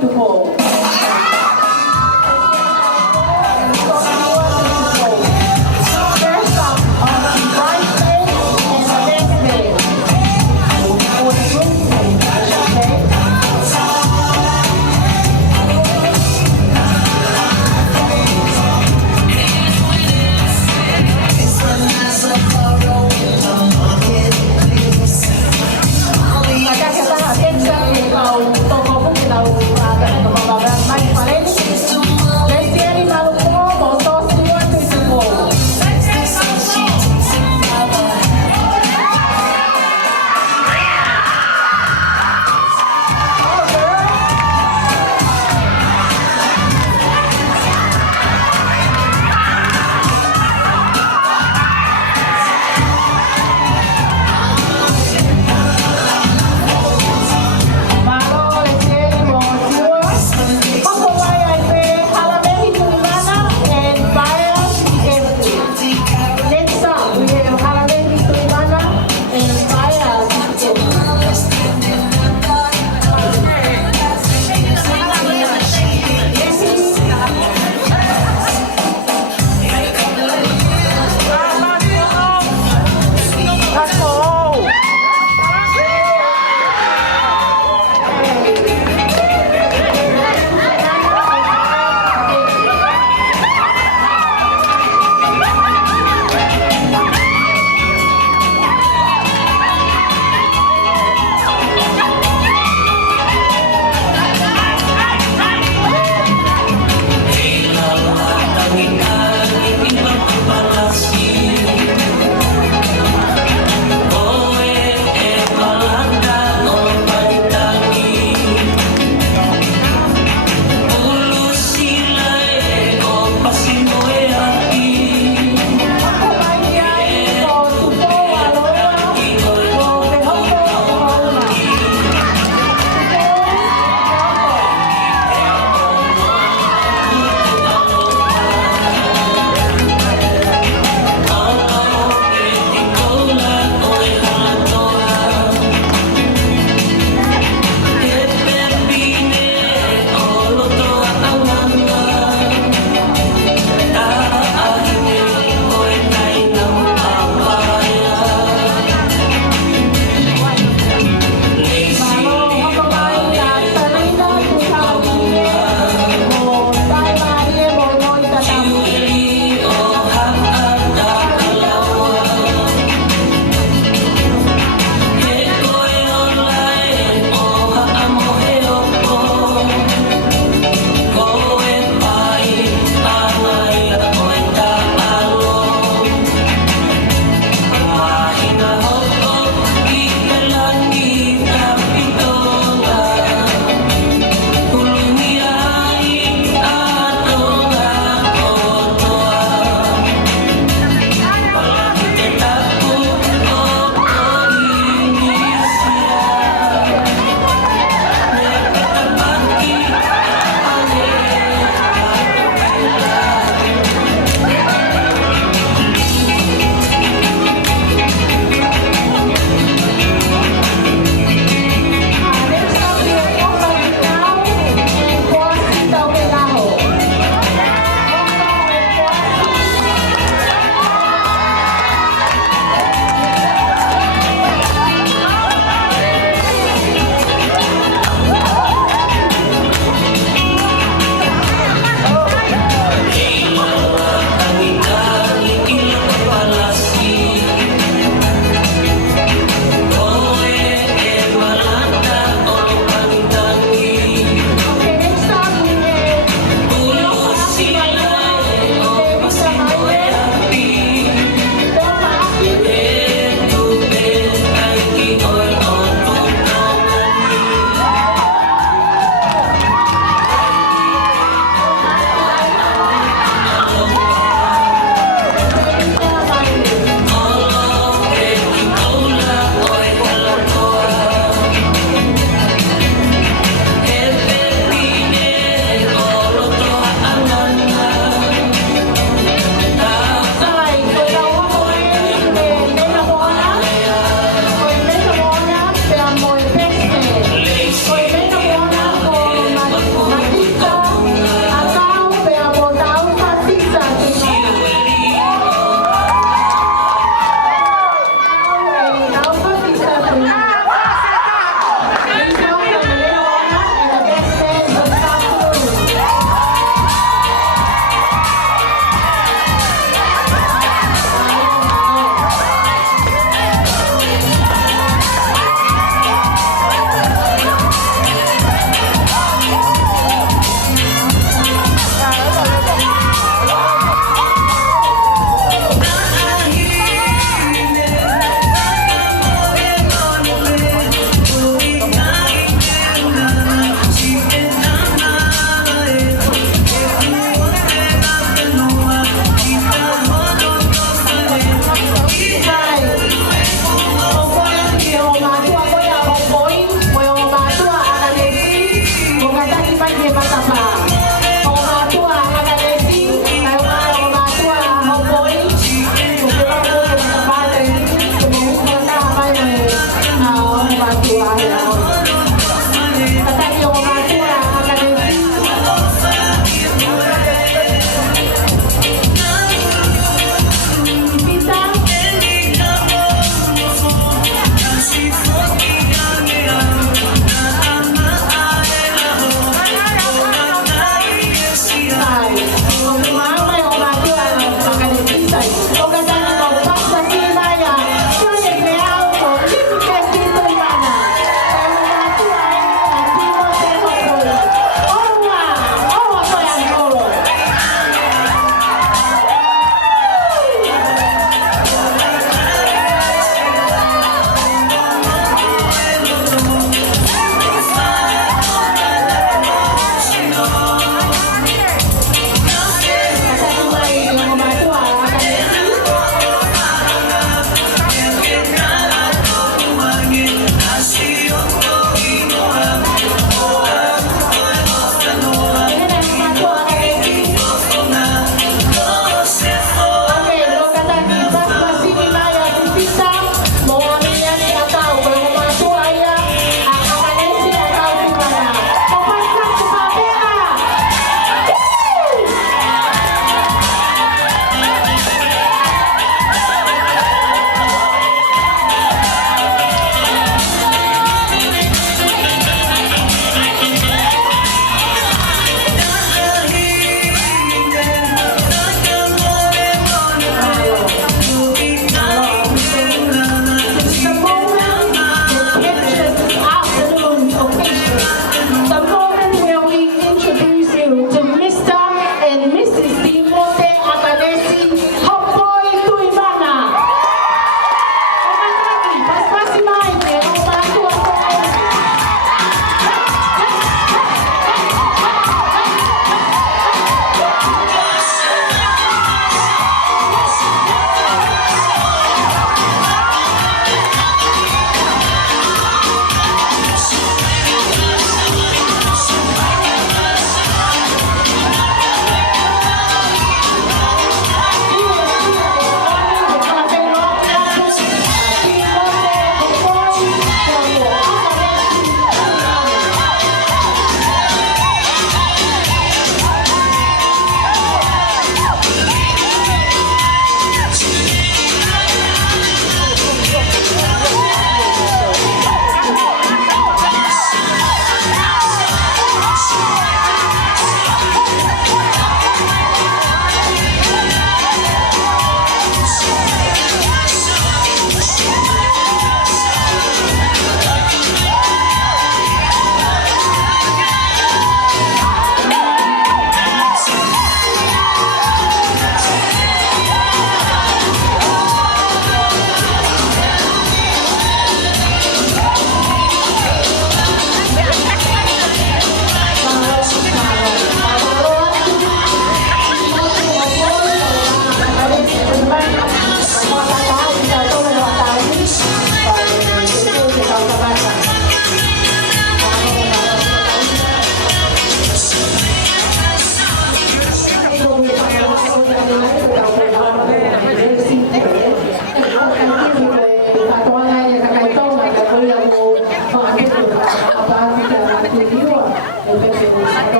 to go. Tokoni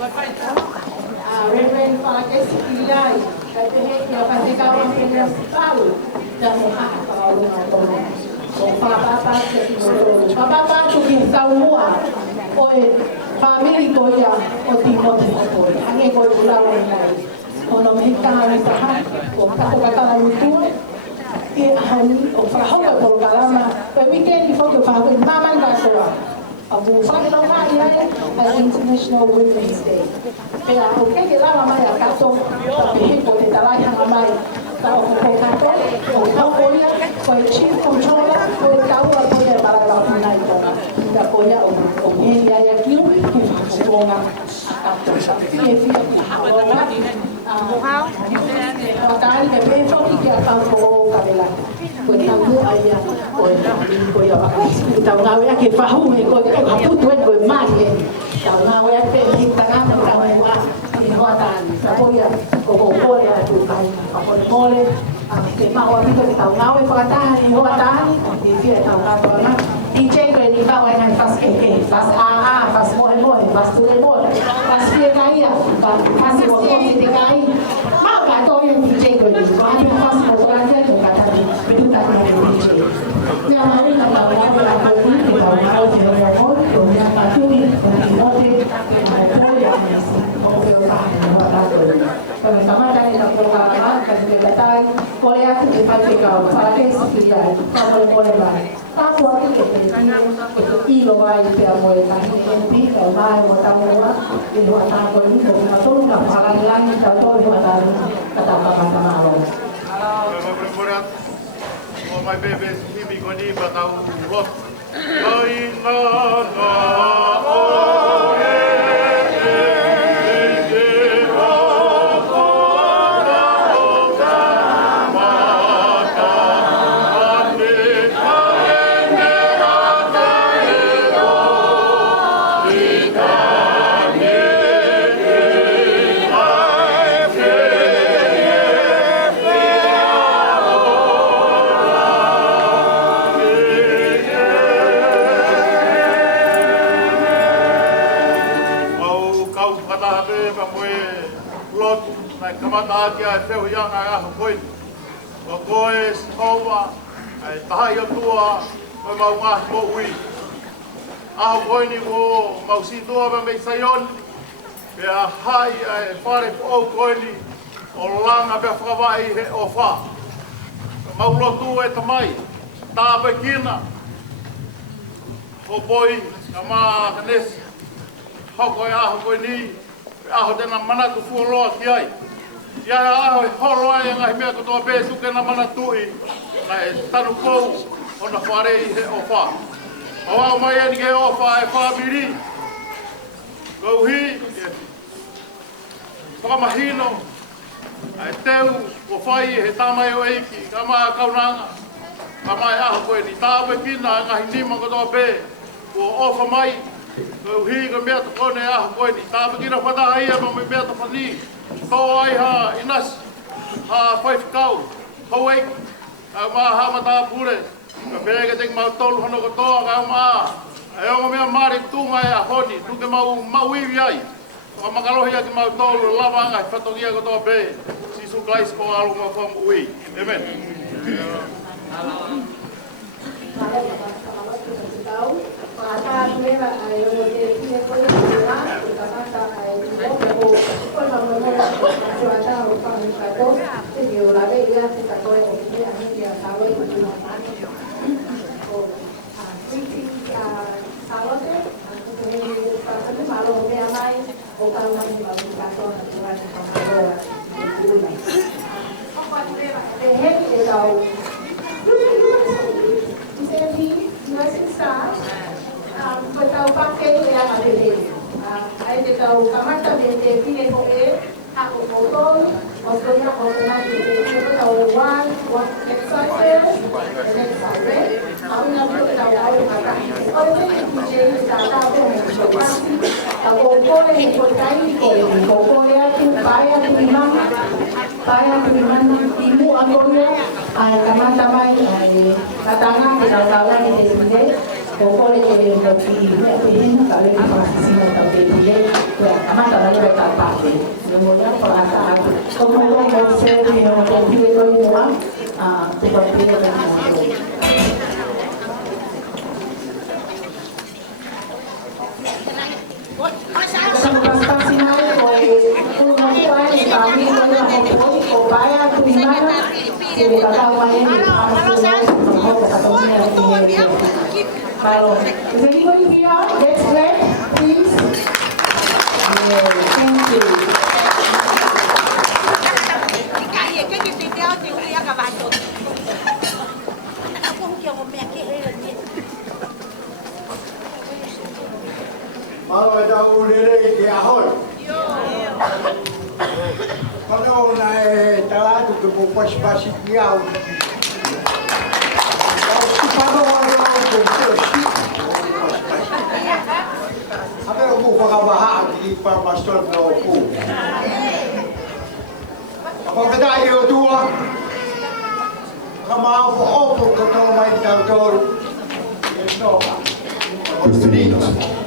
Reverend Akanesi Pilai, katahin niya kasi kawang pinasipal na mukha sa mga so, papapa sa Timote. Papapa tukin sa mua o famili ko ya o Timote Hopoi. Ang eko ulawan na o namahita sa hat o kakakalutuan. O frahoga por galama, pero weekend ifo que fa maman gasoa. Abu Fakilo Maya International Women's Day. Kaya kung kailangan maya kaso sabihin ko nitalay ang amay tao ko kato o Hopoi o chief controller o tao ko ya para la una ito. Da ko ya o niya ya kiu ko nga ato sa fifi Matali me peso y que apango kabela. Pues tanto allá o ya Katoanga que fahu me ko kapu tuan ko mage. Katoanga pe hitanga Katoanga ni hoatan. Saboya ko ya tu kai ko mole que mau apito Katoanga pakatahan ni hoatan ni si Katoanga DJ ko ni ba wa han fas fas fas mo fas tu fas pia kaya fas ko si kai Ito yung DJ ko dito. Ano yung fast mo? Wala dyan yung katali. Pinutat mo yung DJ. Kaya maraming natawa ko lang ko dito. Itawa ko si Hopoi. Kung yung Tokoni, kung Timote, Hopoi, Akanesi. Kung yung pahanin mo nato. Pagkasama dahil ang programa, kasi nagtatay, kole ako di pagkikaw, para kayo sa pilay, kapal mo na ba? Tapo ako ito ilo ay kaya mo yung hindi, kaya mahay mo tamo mo, ilo at ako nito, matulong ka, para lang yung tato, yung matalo, katapakan na maawa. Oh, my baby, hindi ko ni bataw ko. Ay na kamata kia feu yang ai Hopoi. Ko koe skowa ai tahi o tua o mau ngā mo ui. Hopoi ni ko mau si tua me sayon. Pe a hai ai whare o koe ni o langa pe whakawai he o wha. Mau lotu e tamai. Tā pe kina. Hopoi kama Akanesi. Hokoi Hopoi ni. Aho tena manatu fuoloa ki ai. Ia aho holo ai ngai mea kotoa pe tuke na manatui. Nai tanu kou o na wharei he ofa. Awao mai eni ke ofa e Famili. Kouhi e whakamahino. Ai teu o whai he tamai o eiki. Kama kaunanga. Kama e aho koe ni tāwe kina ngai nima kotoa pe. Ko ofa mai. Kouhi ka mea Tokoni aho koe ni. Tāwe kina whatahaia ma me mea Tokoni. Tō ai ha inas, ha whaifkau, hauek, ka maa hamata pure, ka pēke teki mau tolu hono kotoa ka maa, e ongo mea maari tunga e a honi, tuke mau iwi ai, ka makalohi aki mau tolu lava anga whatokia kotoa pē, sisu klais ko alunga whamu ui. Amen. Hopoi che kale pasisina tapetile ya kamata na leo tapate ndio kwa aka como lo se vino con pide con moi tu papile de mundo sama pasina ko una kuai kami ko na Hopoi ko baya Tuimana se le daba ahí Hello. Is anybody here? Let's play, please. Yeah, thank you. Malo ita ulele ki ahol. Kalau na talatu ke bupas pasik niau. Kalau apa yang aku bahas di pastor aku. Apa kata dia tua? Kamu apa apa kata main kantor? Esok. Ini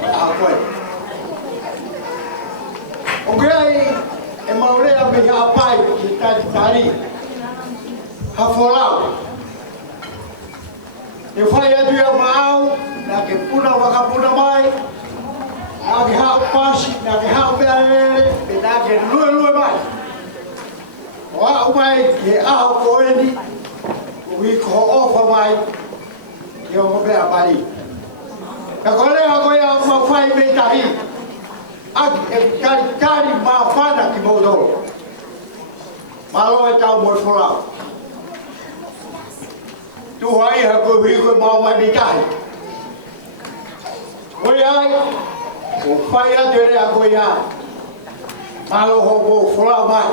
apa? Okay, emang orang yang apa kita cari? Hafolau. Nếu phải là điều mau là cái puna và cái puna mai là cái hao pas là cái hao bè để là cái lui mai và ông mai cái áo của anh đi vì có offer mai thì ông bè bà đi là có lẽ là coi ông mà phải bị tai cái mà phải là cái màu đồ mà lo tao một phần nào tu hỏi là cô bị cô bao mai bị tai, cô ai, cô phải là chuyện là cô ai, mà lo hồ cô phá mai,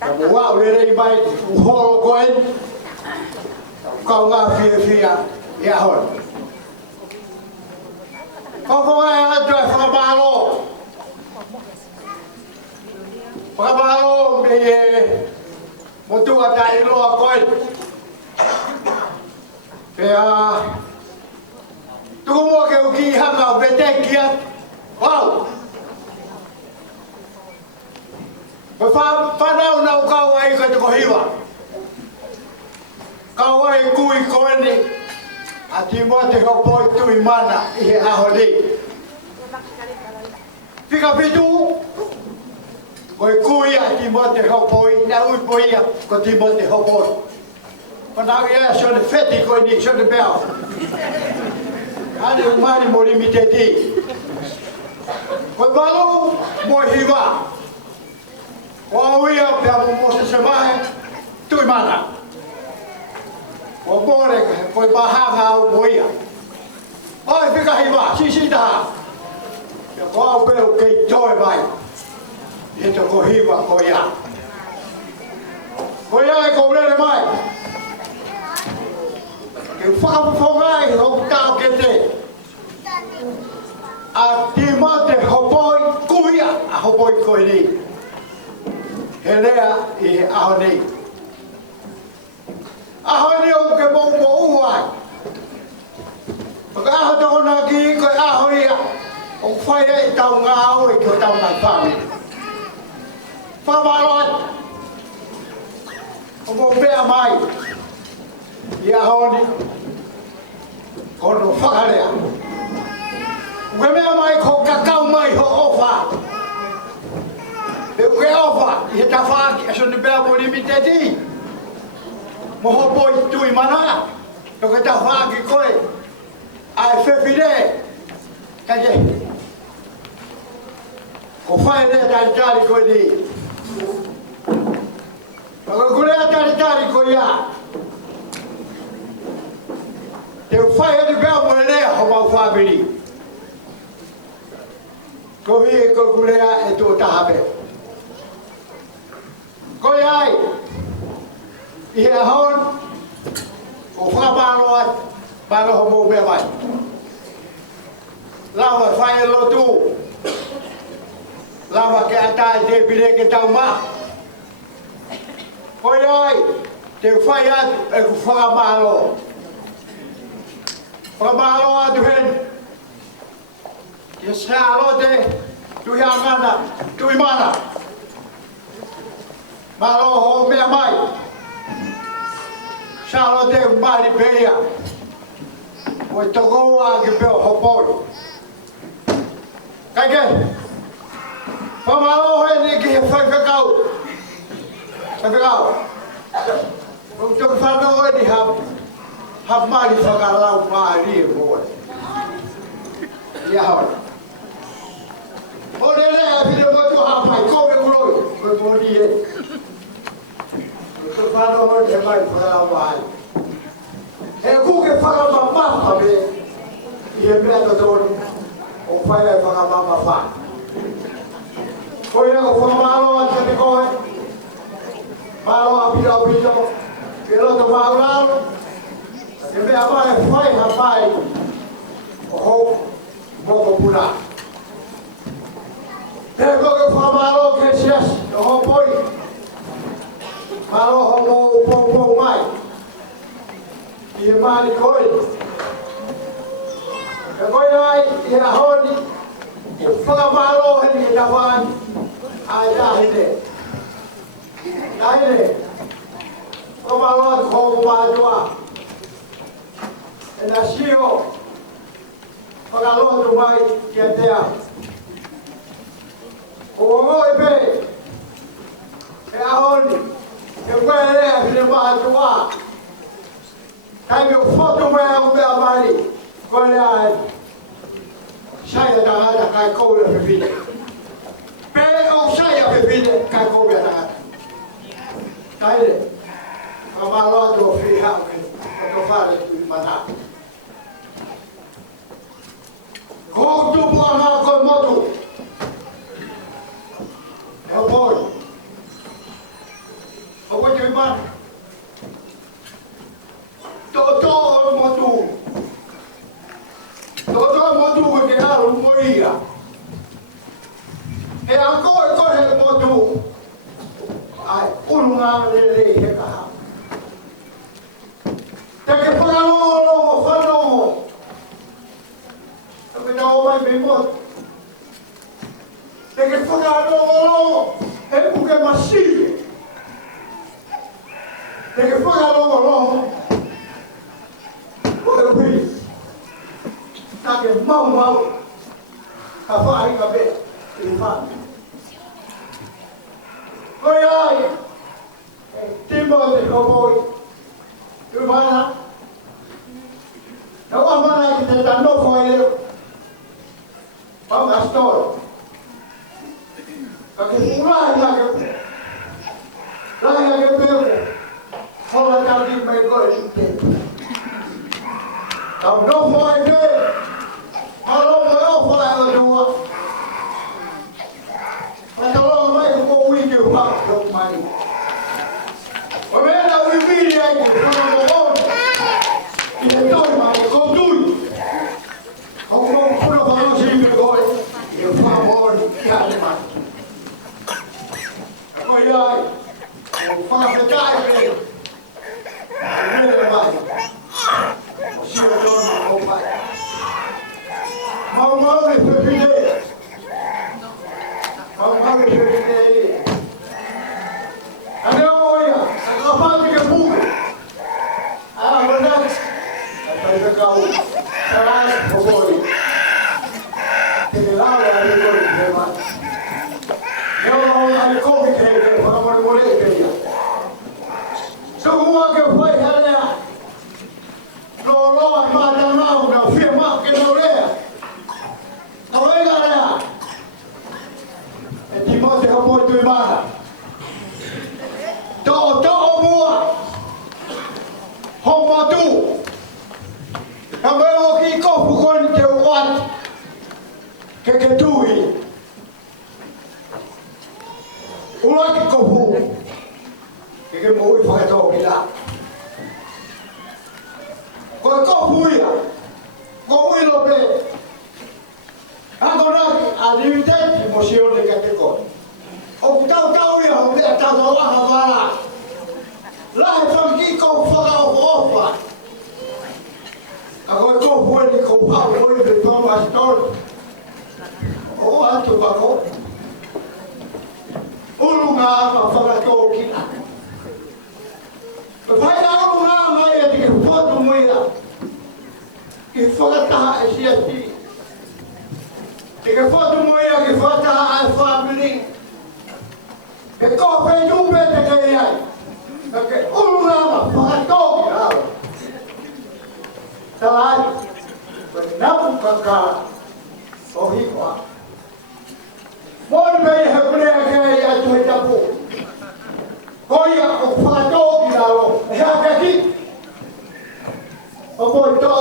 cô vào đây mai hồ cô ấy, câu ngà phía, ya hỏi, có ai là chuyện phá ba lô bây một tu ở đây lo coi. Kaya tumo ke uki hanga bete kia wow fa na una ka wai ka ko hiwa ka wai kui ko ni a Timote Hopoi Tuimana I aholi fika bitu ko kui a Timote Hopoi na ui poia ko Timote Hopoi. Vandaag is zo'n vet ik niet, zo'n bel. Ada umani mo limitedi. Ko balu mo hiwa. Wa wia pa mo se semahe Tuimana. Ko bore ko bahanga o boia. Ai fica hiwa, si da. Ya ko pe o ke joy vai. Ito ko hiwa ko ya. Ko ya ko le mai. Phong ai không cao cái gì Timote Hopoi cúi Hopoi coi đi Helea I ahoni ông cái bông bố hoài cái ahoni đâu là cái ahoni ông phải đấy tàu ngao cái tàu ngài Famili pha ba rồi ông bông bè mai ahoni còn phát này cái mẹ mai không cả cao mai họ offer nếu cái offer thì ta phát cái số tiền bao nhiêu limited đi mà họ bồi Tuimana rồi cái ta phát cái coi ai phê phí đấy cái gì có phải đấy ta cari coi đi rồi cái này ta cari coi ya Teu fai de bel mulher ao Famili. Corri com mulher e tu tá bem. Coi ai. E a hon. O ba lo homo be vai. Lava fai lo tu. Lava que atai de bile que tau ma. Coi ai. Teu fai e o fa malo. Pamalo aduhen. Yesalote Tuimana, Tuimana. Malo ho me mai. Shalote mari beia. O Tokoni que pelo Hopoi. Kage. Pamalo he que foi cacau. Cacau. O que eu falo hoje hab mari fagalau mari boa. E agora? Olha a vida muito rapaz, como eu vou? Foi bom dia. Eu falo hoje é mais fagalau mari. É o que fala mamá também. E é medo todo. O pai é fala mamá fá. Foi eu que malo antes de correr. Malo a vida. Piloto malo. E me abai foi rapaz. O pouco pura. Pegou que foi malo que se o Hopoi. Malo o pouco mais. E mali coi. Pegou aí e a rodi. E foi malo ele da van. Aí aí. Aí. O malo com o malo. E nasceu. Pagalo do mai que até. O oi be. É aonde? Eu vou a filha do Cai meu foto meu mari. Olha. Sai da nada cai coura bebida. Pega o sai a bebida cai coura da. Cai. A malo do filho. Eu falo Tuimana. Quanto boa com moto? Hopoi. Hopoi Tuimana. Todo moto que era moia. E agora corre moto. Ai, uma lele cá. Tem que pagar logo, falou. Não vai bem moto. Tem que pagar logo. É porque é macio. Tem que pagar logo. Olha o filho. Tá que mal. A vai caber. Ele fala. Oi. Timote, Hopoi. Tuimana. Não há mais que tentar não foi. Vamos à história. Porque lá que pego. Fala que alguém vai agora de tempo. Então não foi ver. Falou eu falei a tua. Mas logo mais com o vídeo eu mais. O meu o vídeo aí, falou bom. E então mais com tudo. Como por favor se agora. Eu favor que alma. Olha, eu falo que cai. Ele vai. O senhor dono o pai. Mamãe foi pedir. Mamãe foi pedir. Adeus, olha, a parte que pula. Ah, verdade. Vai pegar o caralho, Hopoi. Ele lá vai ver o mais. Eu não como que ele vai morrer bem. Só que foi galera. Não, mas não, firma que não é. Não é galera. É Timote, Hopoi, Tuimana. Tô boa. Homatu. Também o que corpo com teu quatro. Que tu aí? O que corpo? Que morre para tocar lá. Qual corpo ia? Como ele lobe? Agora a dividende museu de categoria. O tal ia o ver tal lá. Lá é aqui com falar o opa. Agora corpo pau oi de toma astor. O atu kako. Ulunga ma whakato kina. Pai na ulunga mai e te foto moia. Ki whakataha e siati. Te foto moia ki whakataha ai Famili. Ke kope jupe te kei ai. Ke ulunga ma whakato kina. Tāi, koe namu kaka o hikoa. Mōni mei he kurea kei atu he tapu. Koia o whakatōki raro, e haka ki. O moi tō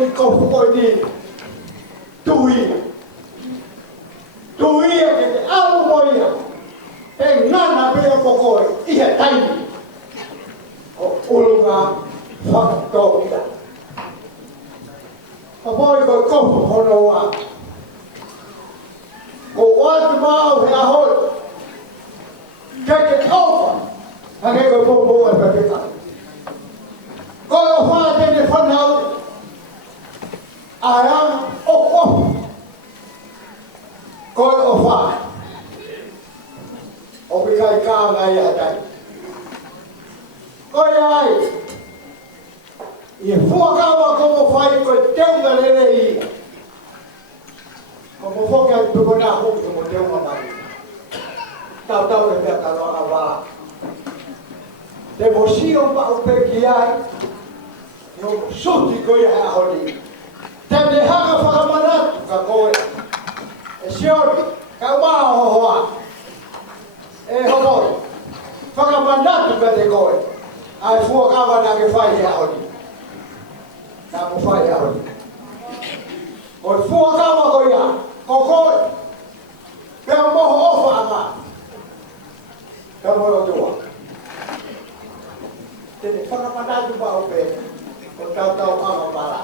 ni kofu koi ni. Tui. Tui e ke te alu moia. E ngana pēo kokoi, ihe taimi. O ulunga whakatōki raro. Hopoi koe kofu hono wā. Ko wātu māu he ahoi. Keke kaupa. Hake koe pōpō e pēpeka. Koe o whā tene whanau. Aeana o kofu. Koe o whā. O wikai kānga i atai. Koe ai. I fuakawa komo whai koe teunga lere i. Komo whoka i tuko nā hoki komo teunga mai. Tau e mea karoa wā. Te mo sio pa upe ki ai. Yo suti koe hea honi. Te me haka whakamanatu ka koe. E siori, ka wā hoa. E hopoi. Whakamanatu ka te koe. Ai fuakawa nā ke whai hea honi. Nā mo whai hea honi. Oi fuakawa koe ia. Ko koe. Pea moho ofa anga. Ka moho tua. Tene whakamanatu pa upe. Ko tau anga para.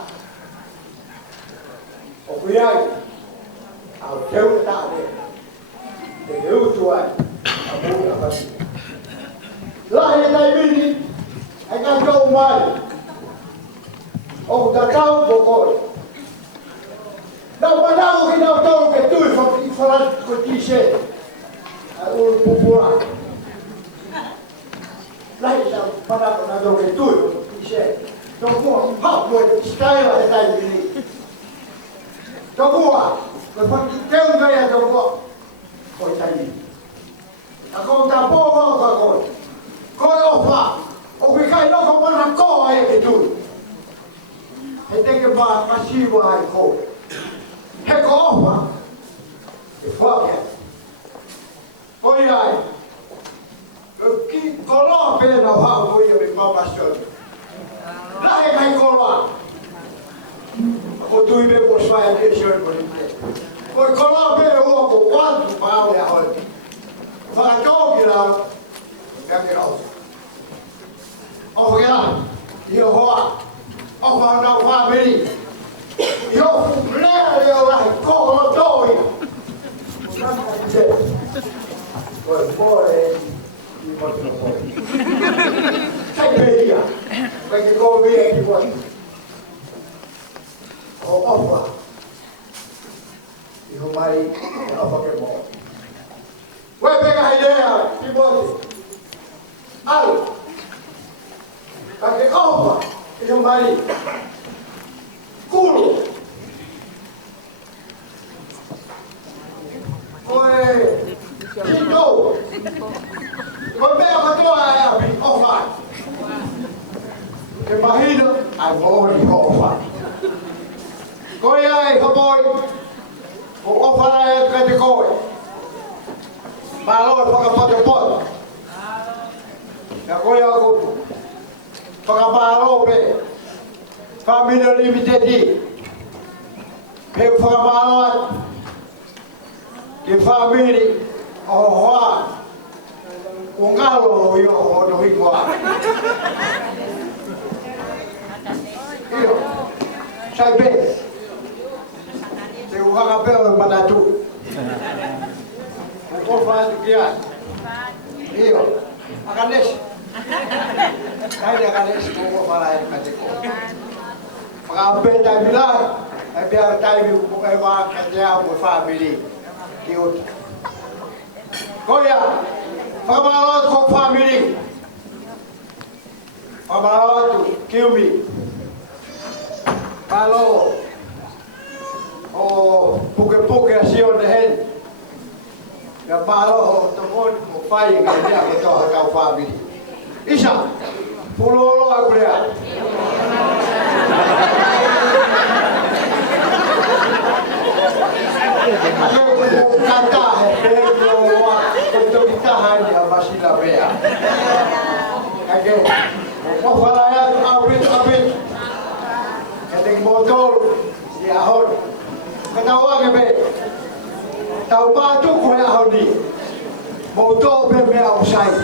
O kui ai. Au teu e tāne. Te utu ai. A mūna pasi. Lahi e tai mini. E ka kou mai. O ta tau ko koe. Nau manau ki nau tau ke tui i wharat ko tise. A uru pupura. Lai nau manau na tau ke tui ko tise. Tau kua hau koe staila e tai mini. Tau kua. Koe whaki teu ngai a tau kua. Koe tai mini. A kou ta pōwa o ka koe. Koe ofa. O kui kai loko mana koa e ke tui. He teke mā masiwa ai koe. He ko ofa. E whake. Koe ai. Ki koloa pēna o hau koe me mamastoni. Lahe kai koloa. Ko tui me po swaya ne shiori ko nite. Koe koloa pēna ua ko watu pāo ya hoi. Whakatōki rao. Kake rao. O whakera. Io hoa. O whanau Famili. Io lea leo lahi kōhoro tōi. Koe pōre i motu no pōre. Kai pēria. Koe ke kō mea ki motu. O ofa. I humai e ofa ke mō. Koe peka hei lea ki motu. Au. Ka ke ofa. I humai. Kulu. Koe. Kito. Koe mea katoa e api. Ofa. Ke mahina. Ai mōri ho ofa. Koe ai hopoi. Ko ofa e ka te koe. Māloi whakapoto poto. Ka koe a kutu. Whakapāro pe. Famili limited i. Pe whakapāro atu. Ke Famili o hoa. O ngalo o io o no hikoa. Io. Sai pe. Te uhakapeo manatu. O kofa atu ki ai. Io. Akanesi. Kai Akanesi ko kofa la e kateko. Pagapeta milai. ai pia tai mi ko ai wa ka ja mo family ki o ko ya famalo ko family famalo kiumi malo o puke así o de hen ya malo o Tokoni ko fai ka dia ko to ka family isa pulolo agulea kata pero untuk kita hanya masih labea oke mau falayan abit kadang botol di ahon Katoanga be tau patu ko ahon ni botol be me outside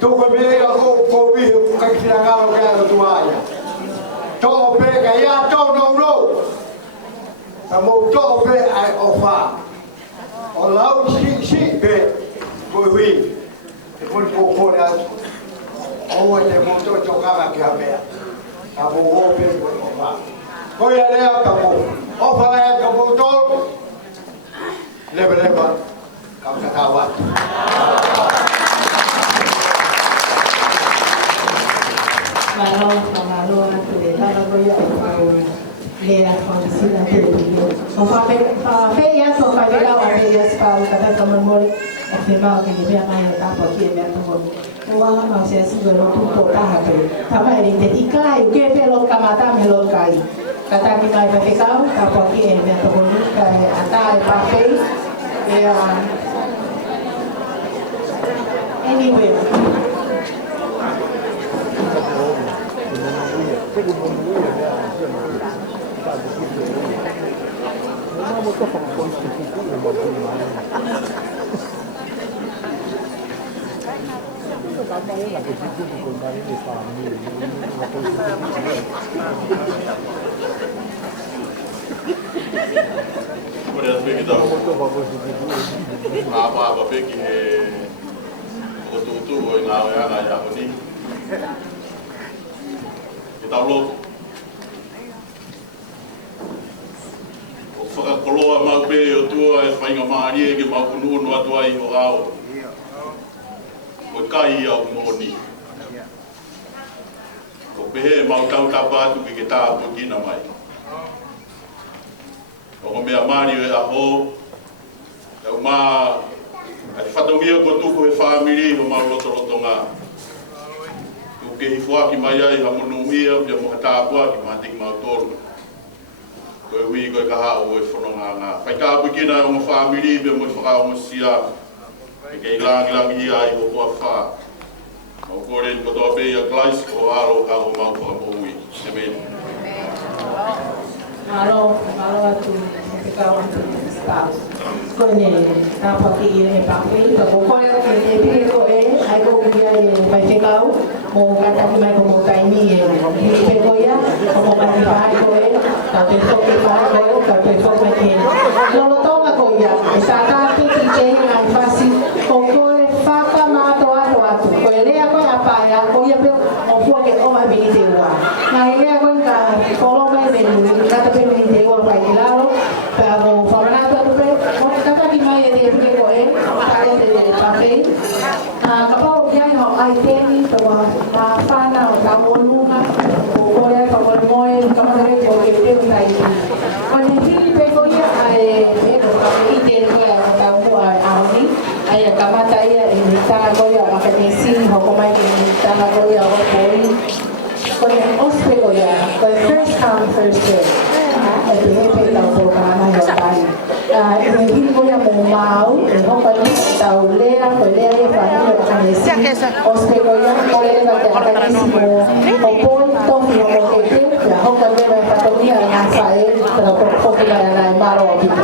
tu ko be ko bi ka kirangalo ka tuaya to be ka ya to no Amo to be ai ofa. O lau si be ko wi. Ko ko na o te mo to ka ka be. Amo o be ko ofa. Ko ya le ka mo. Ofa la ka mo to. Leba ka tawat. Malo atu de la goya Lea kondisina tertutup. Feia so pagela feia spau kata teman-teman afirmau que dia mai tá porque dia tu uang masih segera tu tak ada. Tapi ini tetika itu pelo kamata melo kai. Kata kita pakai kau tak porque dia tu kai atai pakai ya. Anyway. Apa pergi tu nak yang ni kita belum whakakoloa mau pe o tua e whainga maari e ke mau kunu no atua i o ao. Ko kai au moni. Ko pehe mau tau tapatu ke tā pukina mai. O ko mea maari e aho, e o mā, e whatongia ko tuku e Famili o mau loto ngā. Ko ke hifuaki mai ai ha monu ia, pia mo hatāpua ki mātik mau toru. Koe hui koe kaha o e whanonga ngā. Whai kāpu kina o ngā Famili be mo i whakao mo sia. E kei langi ia i o kua wha. Mau kore ni kotoa pe ia klais o aro ka o mau whakamohui. Amen. Malo atu kau atu stau. Koe ne tāpaki i e papi. Ka koe atu e pire ko e. Ai ko kia e pai whekau. Mo kataki mai ko mo taimi e. Hiri pe ko ia. Ko mo mati whai ko e. Ka te whoki whai ko e. Ka te whoki ke. Lolo tonga ko ia. E sa tāki ki ke ngai whasi. Ko koe whaka māto atu. Koe lea koe apaia. Ko ia pe o fuake o mabini te ua. Ngai lea koe ka kolonga e menu. Kata pe meni te ua pai ki lalo. Pea mo whamanatu atu pe. Mo kataki mai e te pire ko e. Kare te papi. Kapau iai ho ai teni tawa na whana o ka monunga o korea ka moe kamare ko ke te utai. Kone hiri pe ko ia ai e no ka i te koe o ka mua aoni. Ai a kamata ia e ni tanga koea o Akanesi hoko mai ke ni tanga koea o Hopoi. Kone ospe ko ia, kone first come first serve. E te hepe tau po karama heo tai. E hiri koea mo mau e hoka ni tau lea koe lea e Famili o Akanesi. Ospe ko ia, kore lewa te Akanesi mo Hopoi toki o kokete. Ia hoka lewa e patomia e ngā sae. Tana koki mai ana e maro o pitu.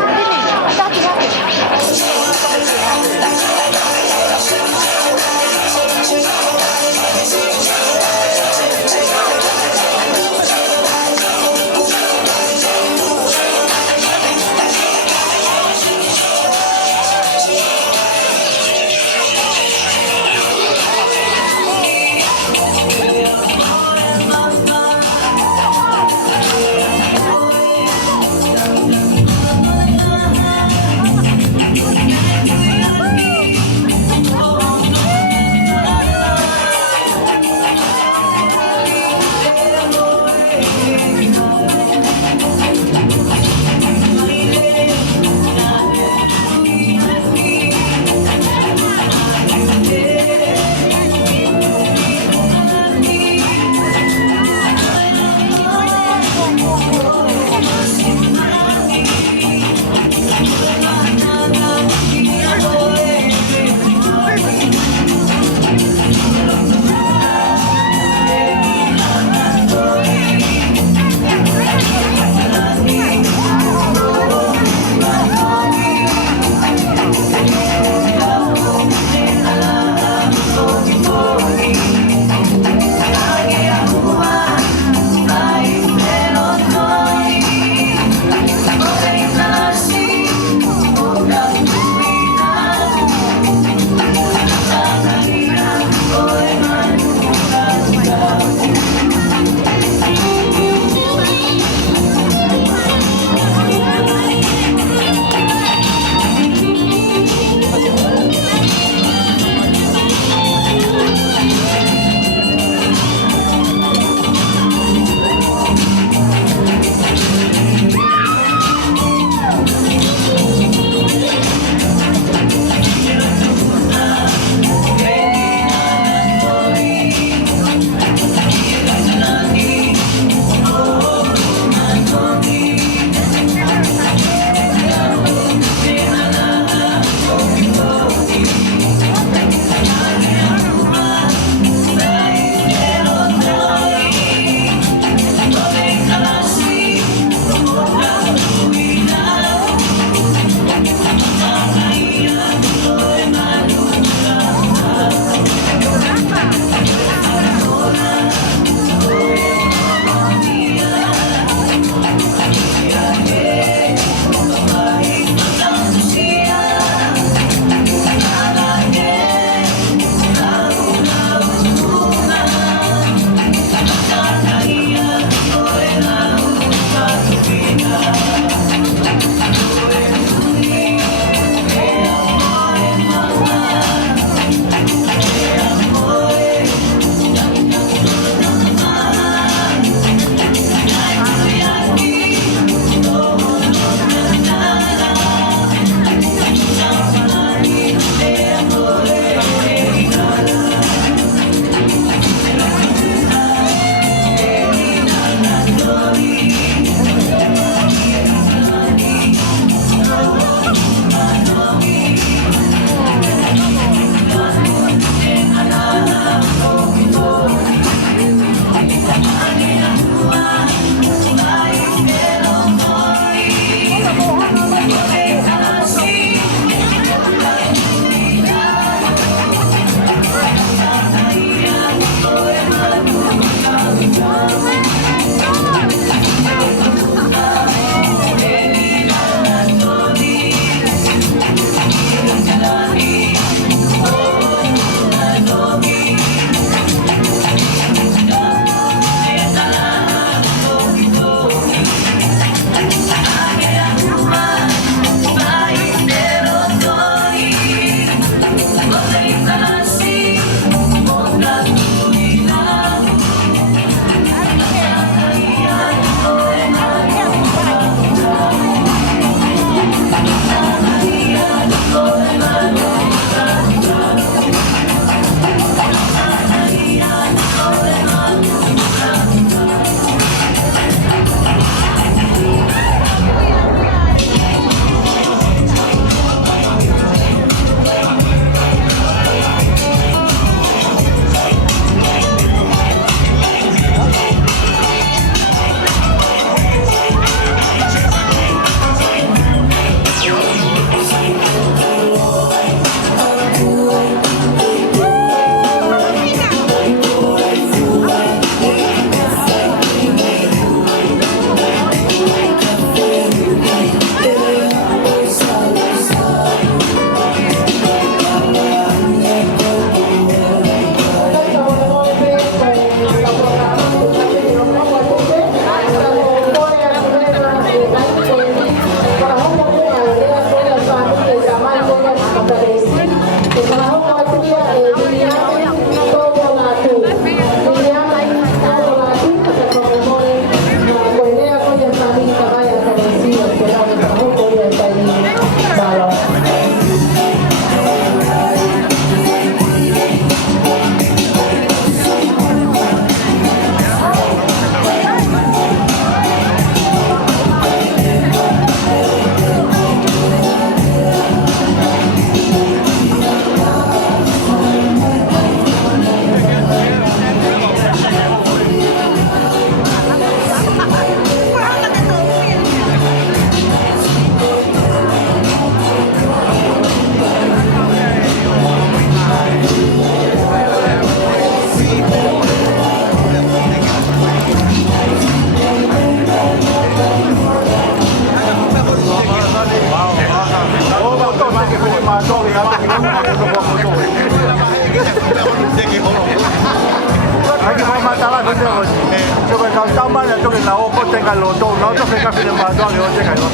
lo to no to se ka fine ma do le o te ka lo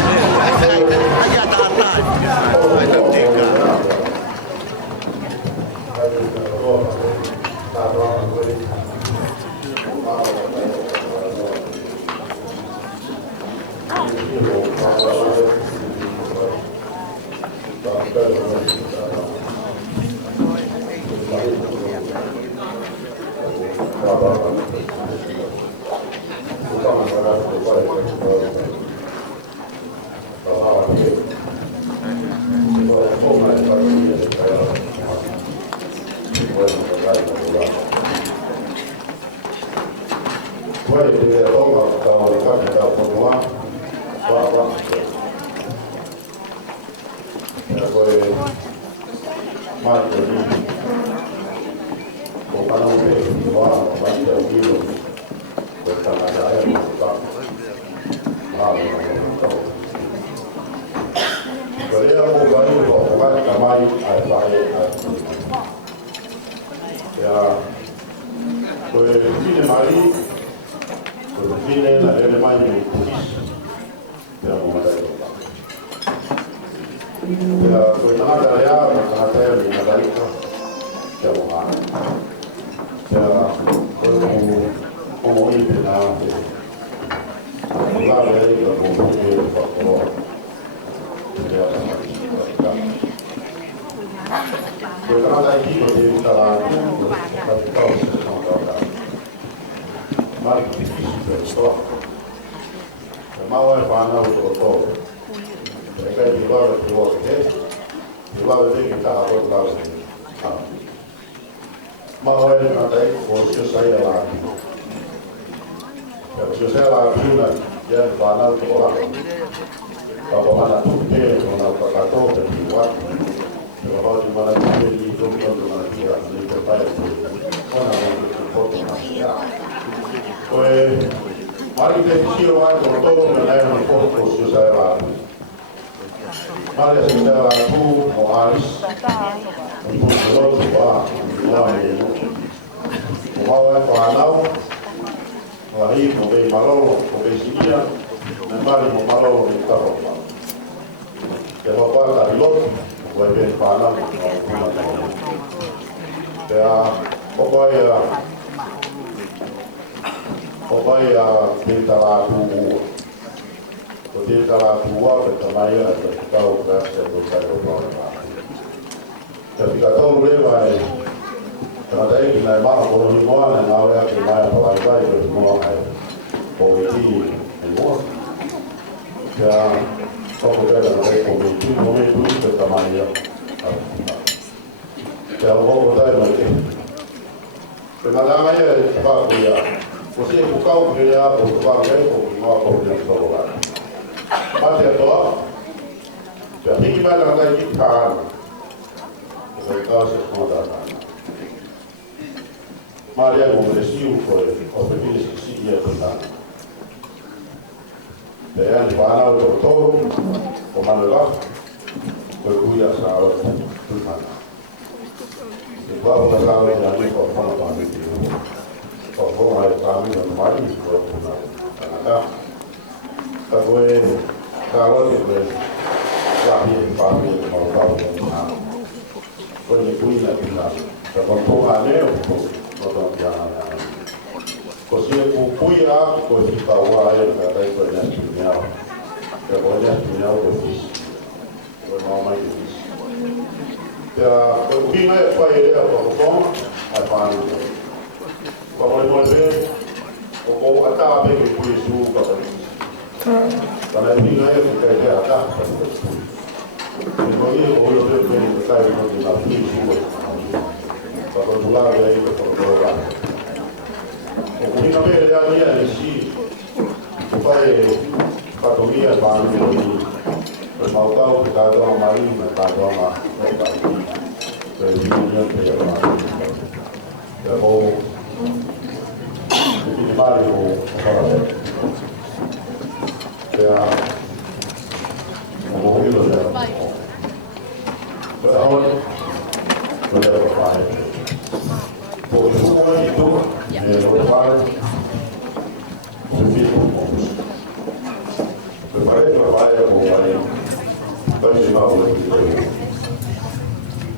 Vai se vai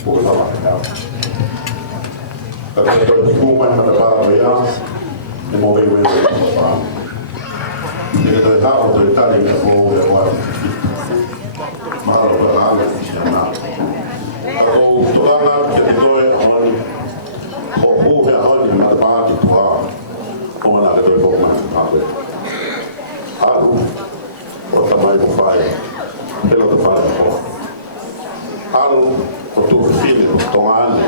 por lá. Tapi kalau cuma ada apa ya, ni mau beli apa? Jadi tu tahu tu tadi ni mau apa? Mahal berapa ni sana? Aku tu kan jadi tu orang Hopoi orang ni ada apa tu ha? Orang ada tu orang apa? Aku orang mai bukai, hello tu fala. Aku tu filho tongan.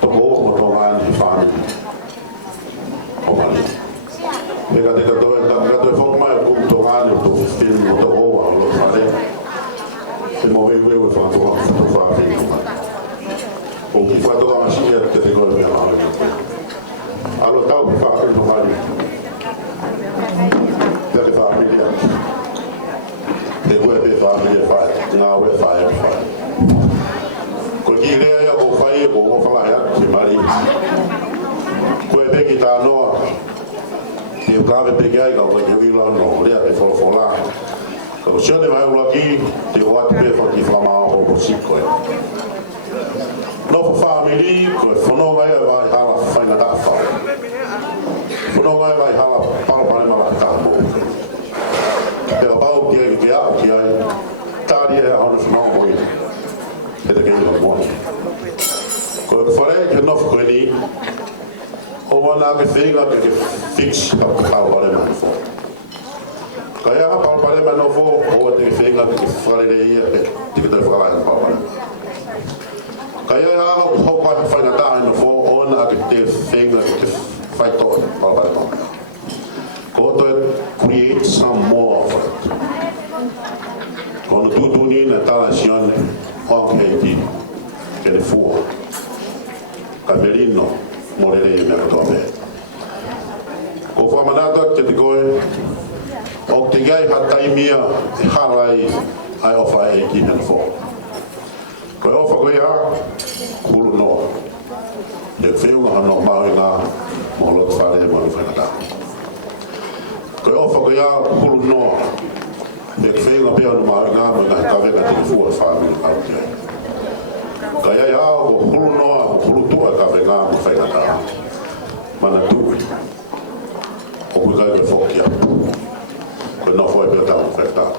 Tokoni motongan di Famili. Hopoi. Mereka dekat forma eu tongan untuk film motokoa lo fare. Semua wewe fatu Famili. Porque fatu a machine que te gosta de lá. Alô tá o Famili no vale. Deve Famili. Deve Famili faz, não é faz. Porque ele é o pai o falar é Timari. Coe bem tá no. Eu grave peguei ga o que lá no, ele é for. O senhor vai aqui, te vou até para que fala o chico. No Famili, fono vai hala faina da fa. Fono vai hala para mala ta mo. Pero pau que ai tari é onde não foi. Ele que não pode. Quando falei que não foi nem o mana que fica que fix para o mais forte. Kaya para o não for o que fica que falei aí que deve falar para Kaya o Hopoi faz nada no for ona que te fica que faz todo para o Quando create some more of it. Quando tu ni na talacion Haiti, que ele for, Camerino, morrerei na tua o famanado que te coi, o que gai hataimia, harai, ai ofa Haiti na for. Coi ofa coi a, kuru no, e feu na normal na, molot fare manufacturada. Coi ofa coi a, kuru no, e feu na pia no marga, na kavega te for Famili parte. Kaya ya o kuru no, kuru tu a kavega manufacturada. Mana tu. O cuidado de foquia. Quando não foi verdade, ofertar.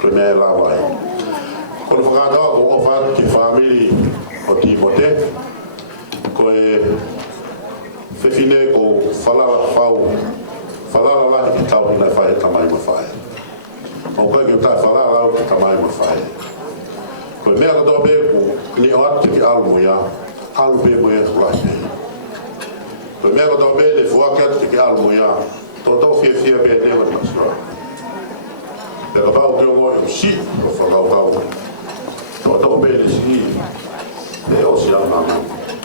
Primeiro lá vai. Quando foi cada um oferta que Famili o Timote, que foi fine com falar lá que tal não faz tamanho não faz. O que eu tá falar lá que tamanho não faz. Primeiro do beco, nem outro que algo já, algo bem muito lá. Primeiro do beco, foi que algo já, todo fia bem de uma pessoa. Pelo pau de um sim, eu falar o pau. Todo beco sim, eu se ama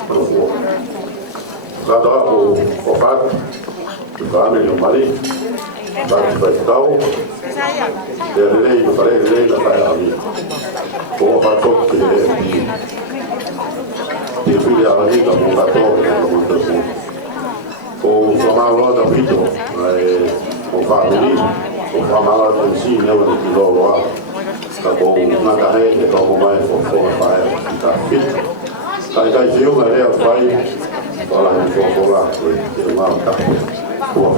não vou. Cada o fato, o Famili o marido, vai ficar ele não falei ele não vai ali. O fato que ele e filha ali da montação o famalo da vida o Famili o famalo da si não é que logo lá com na carreira como mais for tá fit tá viu né vai falar em for lá ele não tá boa